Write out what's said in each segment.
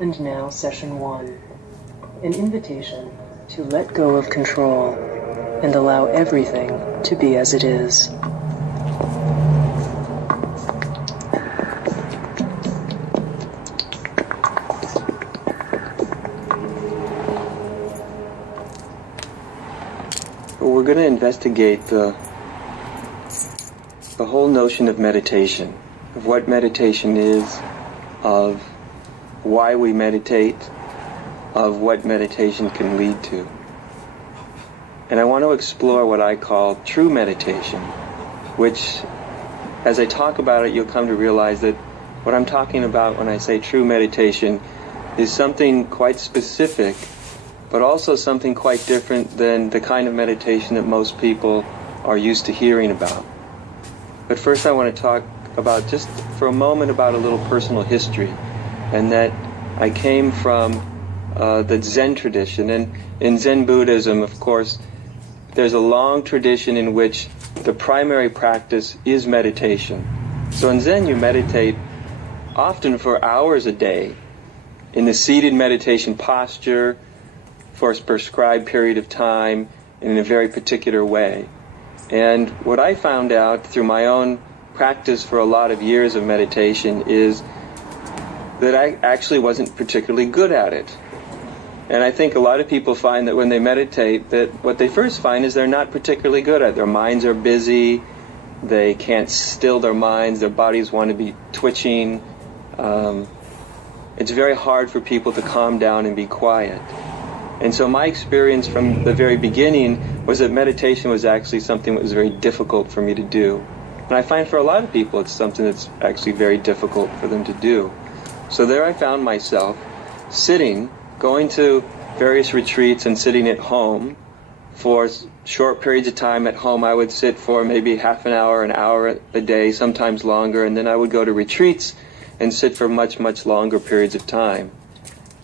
And now, session 1. An invitation to let go of control and allow everything to be as it is. We're going to investigate the whole notion of meditation, of what meditation is, of why we meditate, of what meditation can lead to. And I want to explore what I call true meditation, which, as I talk about it, you'll come to realize that what I'm talking about when I say true meditation is something quite specific, but also something quite different than the kind of meditation that most people are used to hearing about. But first I want to talk about, just for a moment, about a little personal history, and that I came from the Zen tradition. And in Zen Buddhism, of course, there's a long tradition in which the primary practice is meditation. So in Zen you meditate often for hours a day in the seated meditation posture, for a prescribed period of time, in a very particular way. And what I found out through my own practice for a lot of years of meditation is that I actually wasn't particularly good at it. And I think a lot of people find that when they meditate, that what they first find is they're not particularly good at it. Their minds are busy, they can't still their minds, their bodies want to be twitching. It's very hard for people to calm down and be quiet. And so my experience from the very beginning was that meditation was actually something that was very difficult for me to do. And I find for a lot of people it's something that's actually very difficult for them to do. So there I found myself sitting, going to various retreats and sitting at home for short periods of time. At home I would sit for maybe half an hour a day, sometimes longer, and then I would go to retreats and sit for much, much longer periods of time.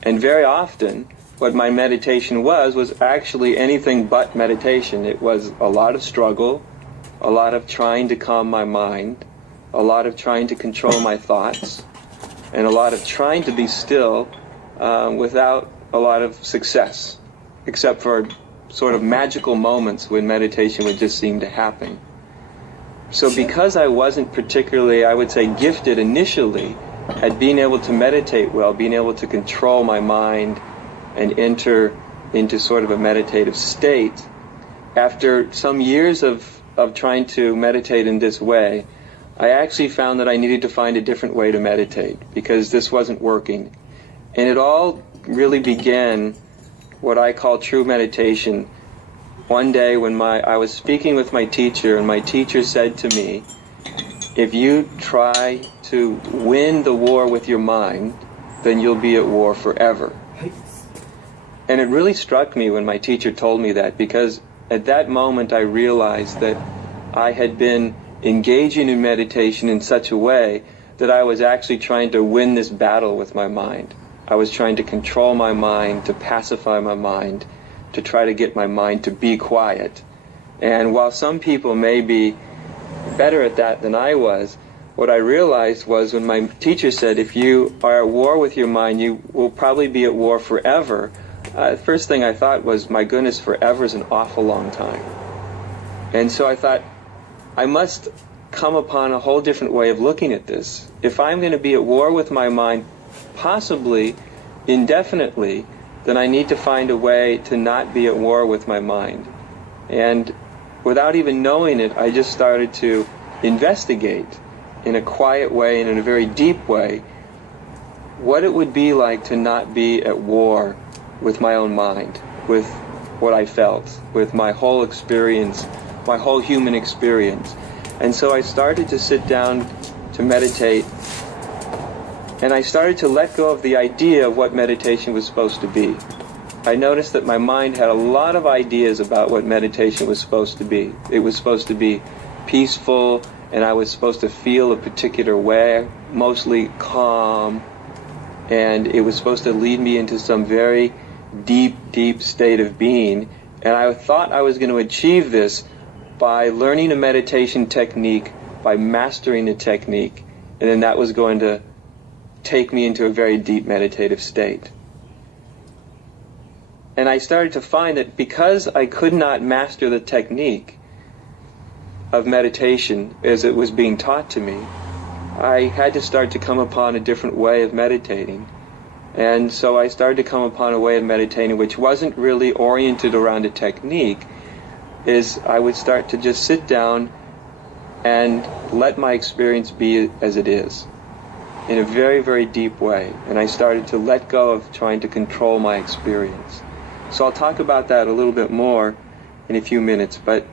And very often what my meditation was actually anything but meditation. It was a lot of struggle, a lot of trying to calm my mind, a lot of trying to control my thoughts, and a lot of trying to be still without a lot of success, except for sort of magical moments when meditation would just seem to happen. So because I wasn't particularly, I would say, gifted initially at being able to meditate well, being able to control my mind and enter into sort of a meditative state, after some years of trying to meditate in this way, I actually found that I needed to find a different way to meditate, because this wasn't working. And it all really began, what I call true meditation, one day when I was speaking with my teacher, and my teacher said to me, if you try to win the war with your mind, then you'll be at war forever. And it really struck me when my teacher told me that, because at that moment I realized that I had been engaging in meditation in such a way that I was actually trying to win this battle with my mind. I was trying to control my mind, to pacify my mind, to try to get my mind to be quiet. And while some people may be better at that than I was, what I realized was when my teacher said, if you are at war with your mind, you will probably be at war forever. The first thing I thought was, my goodness, forever is an awful long time. And so I thought, I must come upon a whole different way of looking at this. If I'm going to be at war with my mind, possibly indefinitely, then I need to find a way to not be at war with my mind. And without even knowing it, I just started to investigate in a quiet way and in a very deep way what it would be like to not be at war with my own mind, with what I felt, with my whole experience, my whole human experience. And so I started to sit down to meditate, and I started to let go of the idea of what meditation was supposed to be. I noticed that my mind had a lot of ideas about what meditation was supposed to be. It was supposed to be peaceful, and I was supposed to feel a particular way, mostly calm, and it was supposed to lead me into some very deep, deep state of being. And I thought I was going to achieve this by learning a meditation technique, by mastering the technique, and then that was going to take me into a very deep meditative state. And I started to find that because I could not master the technique of meditation as it was being taught to me, I had to start to come upon a different way of meditating. And so I started to come upon a way of meditating which wasn't really oriented around a technique. Is I would start to just sit down and let my experience be as it is, in a very, very deep way. And I started to let go of trying to control my experience. So I'll talk about that a little bit more in a few minutes, but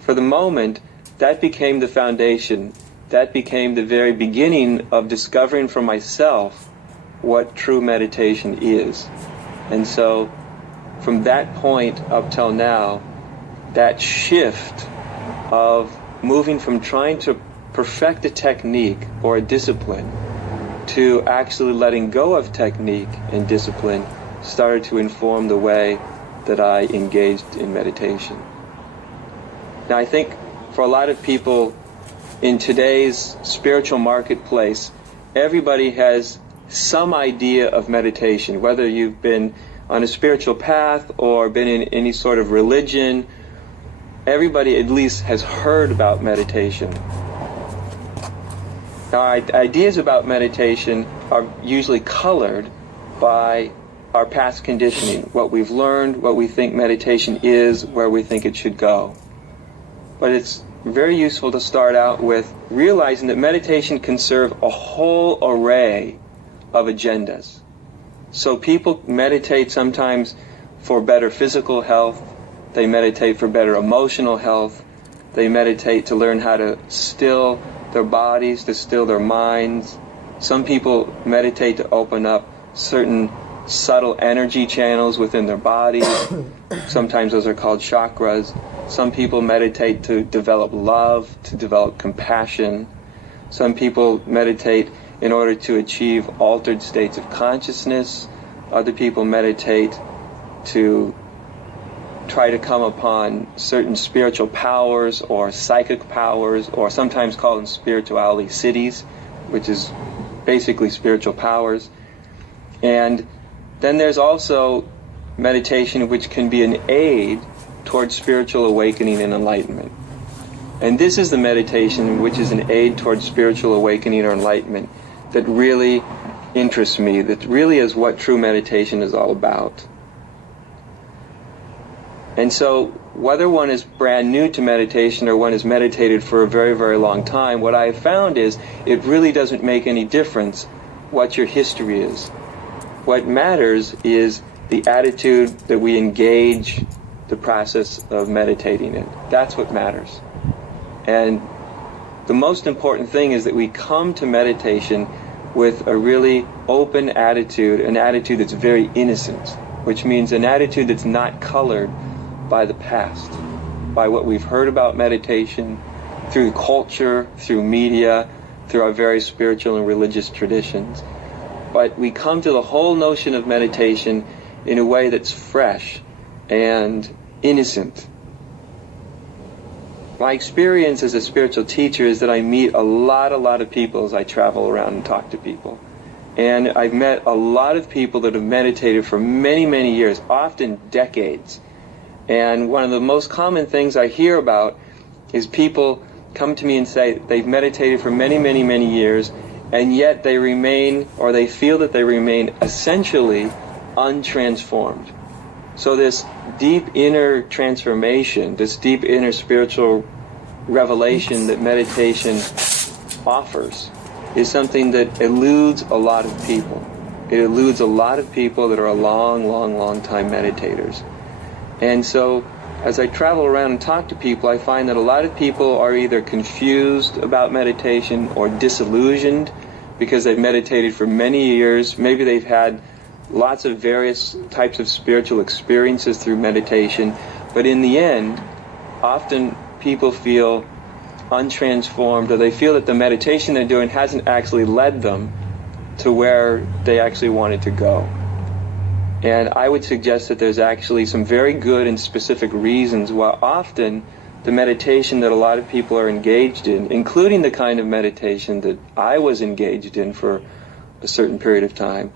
for the moment, that became the foundation. That became the very beginning of discovering for myself what true meditation is. And so from that point up till now, that shift of moving from trying to perfect a technique or a discipline to actually letting go of technique and discipline started to inform the way that I engaged in meditation. Now I think for a lot of people in today's spiritual marketplace, everybody has some idea of meditation, whether you've been on a spiritual path or been in any sort of religion. Everybody at least has heard about meditation. Now, our ideas about meditation are usually colored by our past conditioning, what we've learned, what we think meditation is, where we think it should go. But it's very useful to start out with realizing that meditation can serve a whole array of agendas. So people meditate sometimes for better physical health, they meditate for better emotional health, they meditate to learn how to still their bodies, to still their minds. Some people meditate to open up certain subtle energy channels within their bodies. Sometimes those are called chakras. Some people meditate to develop love, to develop compassion. Some people meditate in order to achieve altered states of consciousness. Other people meditate to try to come upon certain spiritual powers or psychic powers, or sometimes called in spirituality cities, which is basically spiritual powers. And then there's also meditation which can be an aid towards spiritual awakening and enlightenment. And this is the meditation which is an aid towards spiritual awakening or enlightenment that really interests me, that really is what true meditation is all about. And so whether one is brand new to meditation or one has meditated for a very, very long time, what I have found is it really doesn't make any difference what your history is. What matters is the attitude that we engage the process of meditating in. That's what matters. And the most important thing is that we come to meditation with a really open attitude, an attitude that's very innocent, which means an attitude that's not colored by the past, by what we've heard about meditation through culture, through media, through our very spiritual and religious traditions. But we come to the whole notion of meditation in a way that's fresh and innocent. My experience as a spiritual teacher is that I meet a lot of people as I travel around and talk to people. And I've met a lot of people that have meditated for many, many years, often decades. And one of the most common things I hear about is people come to me and say they've meditated for many, many, many years, and yet they remain, or they feel that they remain essentially untransformed. So this deep inner transformation, this deep inner spiritual revelation that meditation offers is something that eludes a lot of people. It eludes a lot of people that are a long time meditators. And so as I travel around and talk to people, I find that a lot of people are either confused about meditation or disillusioned because they've meditated for many years. Maybe they've had lots of various types of spiritual experiences through meditation, but in the end, often people feel untransformed, or they feel that the meditation they're doing hasn't actually led them to where they actually wanted to go. And I would suggest that there's actually some very good and specific reasons why often the meditation that a lot of people are engaged in, including the kind of meditation that I was engaged in for a certain period of time,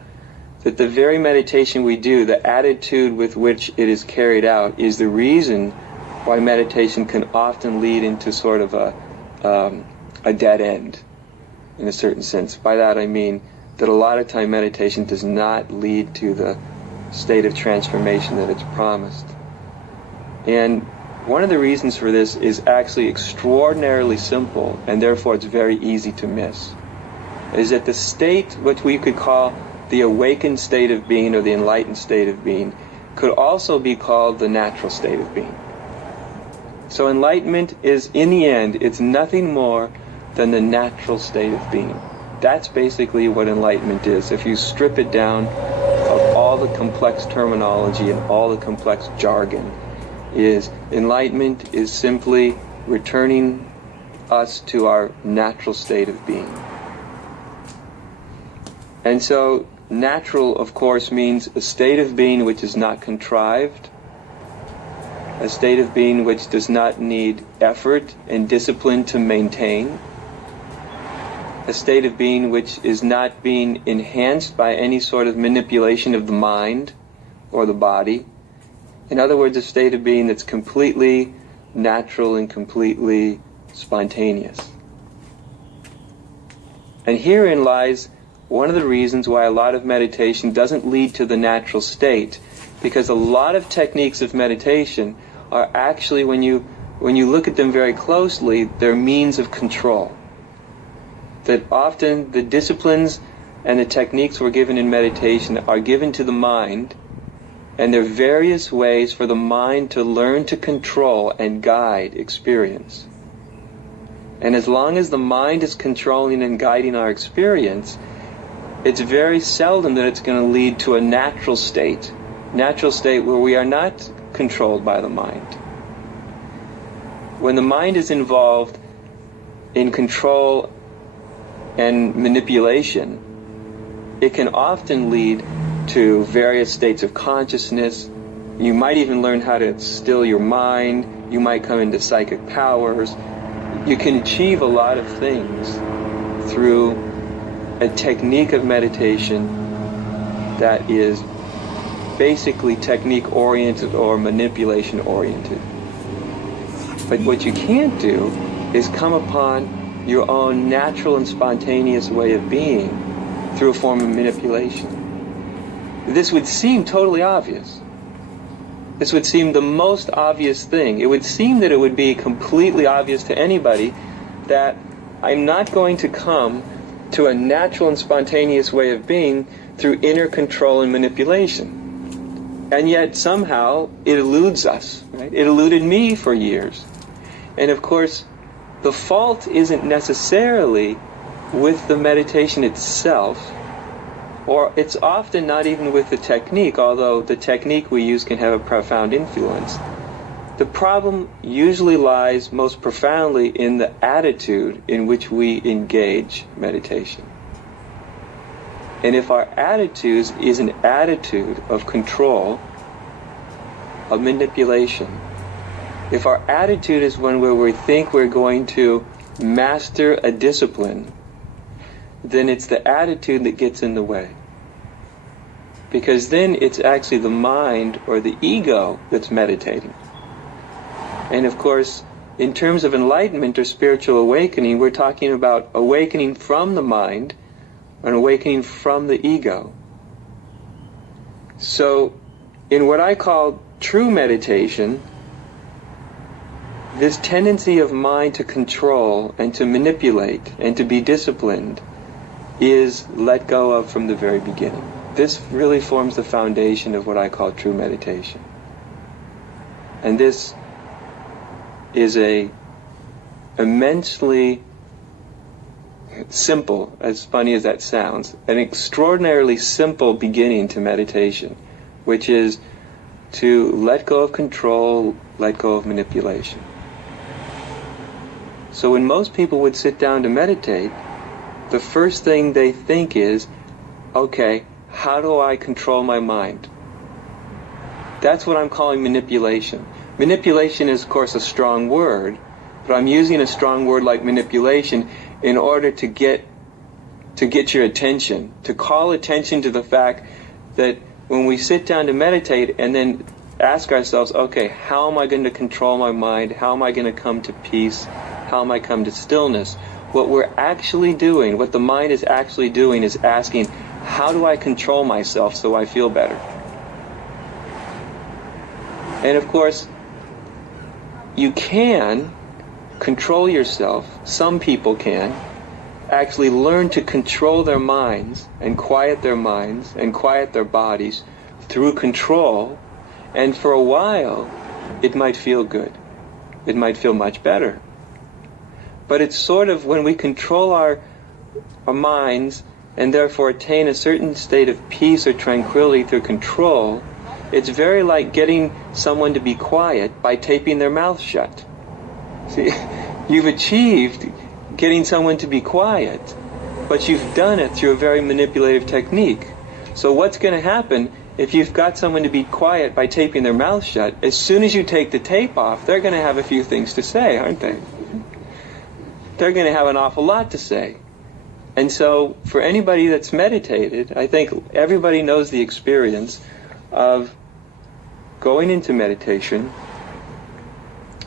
that the very meditation we do, the attitude with which it is carried out, is the reason why meditation can often lead into sort of a dead end, in a certain sense. By that I mean that a lot of time meditation does not lead to the state of transformation that it's promised. And one of the reasons for this is actually extraordinarily simple, and therefore it's very easy to miss, is that the state, which we could call the awakened state of being or the enlightened state of being, could also be called the natural state of being. So enlightenment is, in the end, it's nothing more than the natural state of being. That's basically what enlightenment is. If you strip it down of all the complex terminology and all the complex jargon, is enlightenment is simply returning us to our natural state of being. And so natural, of course, means a state of being which is not contrived, a state of being which does not need effort and discipline to maintain, a state of being which is not being enhanced by any sort of manipulation of the mind or the body. In other words, a state of being that's completely natural and completely spontaneous. And herein lies one of the reasons why a lot of meditation doesn't lead to the natural state, because a lot of techniques of meditation are actually, when you look at them very closely, they're means of control. That often the disciplines and the techniques we're given in meditation are given to the mind, and there are various ways for the mind to learn to control and guide experience. And as long as the mind is controlling and guiding our experience, it's very seldom that it's going to lead to a natural state where we are not controlled by the mind. When the mind is involved in control and manipulation, it can often lead to various states of consciousness. You might even learn how to still your mind. You might come into psychic powers. You can achieve a lot of things through a technique of meditation that is basically technique oriented or manipulation oriented. But what you can't do is come upon your own natural and spontaneous way of being through a form of manipulation. This would seem totally obvious. This would seem the most obvious thing. It would seem that it would be completely obvious to anybody that I'm not going to come to a natural and spontaneous way of being through inner control and manipulation. And yet somehow it eludes us, right? It eluded me for years. And of course, the fault isn't necessarily with the meditation itself, or it's often not even with the technique, although the technique we use can have a profound influence. The problem usually lies most profoundly in the attitude in which we engage meditation. And if our attitude is an attitude of control, of manipulation, if our attitude is one where we think we're going to master a discipline, then it's the attitude that gets in the way. Because then it's actually the mind or the ego that's meditating. And of course, in terms of enlightenment or spiritual awakening, we're talking about awakening from the mind and awakening from the ego. So, in what I call true meditation, this tendency of mind to control and to manipulate and to be disciplined is let go of from the very beginning. This really forms the foundation of what I call true meditation. And this is a immensely simple, as funny as that sounds, an extraordinarily simple beginning to meditation, which is to let go of control, let go of manipulation. So when most people would sit down to meditate, the first thing they think is, okay, how do I control my mind? That's what I'm calling manipulation. Manipulation is, of course, a strong word, but I'm using a strong word like manipulation in order to get to get your attention, to call attention to the fact that when we sit down to meditate and then ask ourselves, okay, how am I going to control my mind? How am I going to come to peace? How am I come to stillness? What we're actually doing, what the mind is actually doing, is asking, how do I control myself so I feel better? And of course, you can control yourself, some people can, actually learn to control their minds and quiet their bodies through control, and for a while it might feel good. It might feel much better. But it's sort of when we control our minds and therefore attain a certain state of peace or tranquility through control, it's very like getting someone to be quiet by taping their mouth shut. See, you've achieved getting someone to be quiet, but you've done it through a very manipulative technique. So what's going to happen if you've got someone to be quiet by taping their mouth shut? As soon as you take the tape off, they're going to have a few things to say, aren't they? They're going to have an awful lot to say. And so for anybody that's meditated, I think everybody knows the experience of going into meditation,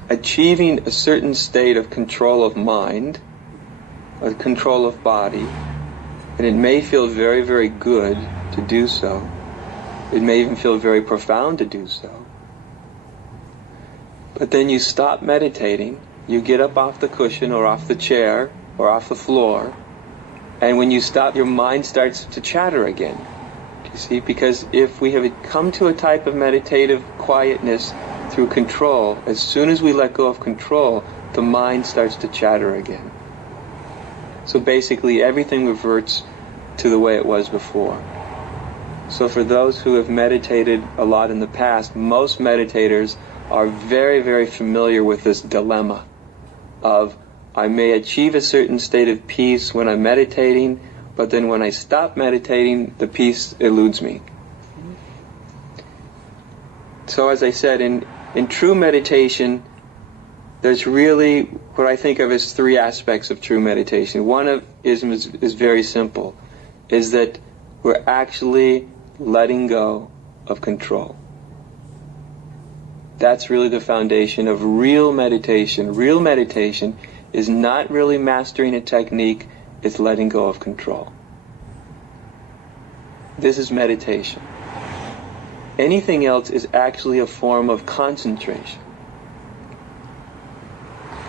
achieving a certain state of control of mind, a control of body, and it may feel very, very good to do so. It may even feel very profound to do so. But then you stop meditating, you get up off the cushion or off the chair or off the floor, and when you stop, your mind starts to chatter again. You see, because if we have come to a type of meditative quietness through control, as soon as we let go of control, the mind starts to chatter again. So basically everything reverts to the way it was before. So for those who have meditated a lot in the past, most meditators are very, very familiar with this dilemma of, I may achieve a certain state of peace when I'm meditating, but then when I stop meditating, the peace eludes me. So as I said, in true meditation, there's really what I think of as three aspects of true meditation. One of is very simple, is that we're actually letting go of control. That's really the foundation of real meditation. Real meditation is not really mastering a technique, it's letting go of control. This is meditation. Anything else is actually a form of concentration.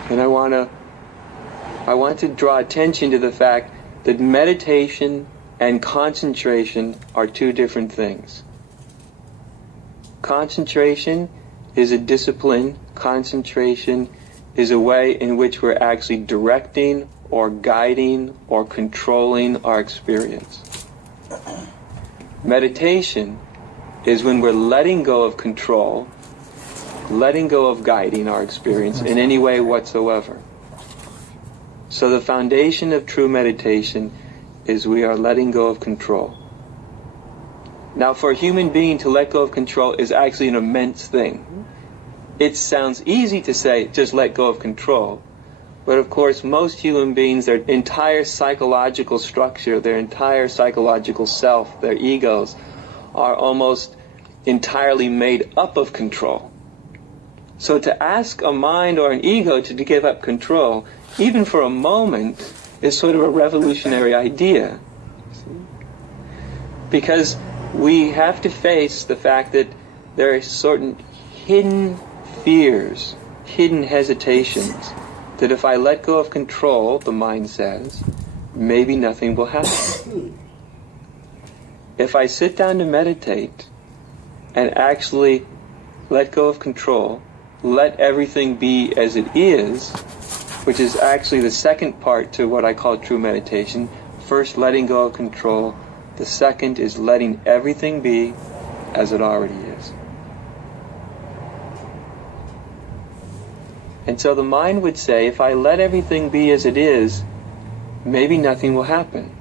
And I want to draw attention to the fact that meditation and concentration are two different things. Concentration is a discipline. Concentration is a way in which we're actually directing or guiding or controlling our experience. Meditation is when we're letting go of control, letting go of guiding our experience in any way whatsoever. So the foundation of true meditation is we are letting go of control. Now for a human being to let go of control is actually an immense thing. It sounds easy to say, just let go of control. But of course, most human beings, their entire psychological structure, their entire psychological self, their egos, are almost entirely made up of control. So to ask a mind or an ego to give up control, even for a moment, is sort of a revolutionary idea. Because we have to face the fact that there are certain hidden fears, hidden hesitations, that if I let go of control, the mind says, maybe nothing will happen. If I sit down to meditate and actually let go of control, let everything be as it is, which is actually the second part to what I call true meditation. First, letting go of control. The second is letting everything be as it already is. And so the mind would say, if I let everything be as it is, maybe nothing will happen.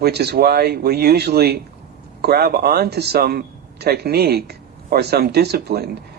Which is why we usually grab onto some technique or some discipline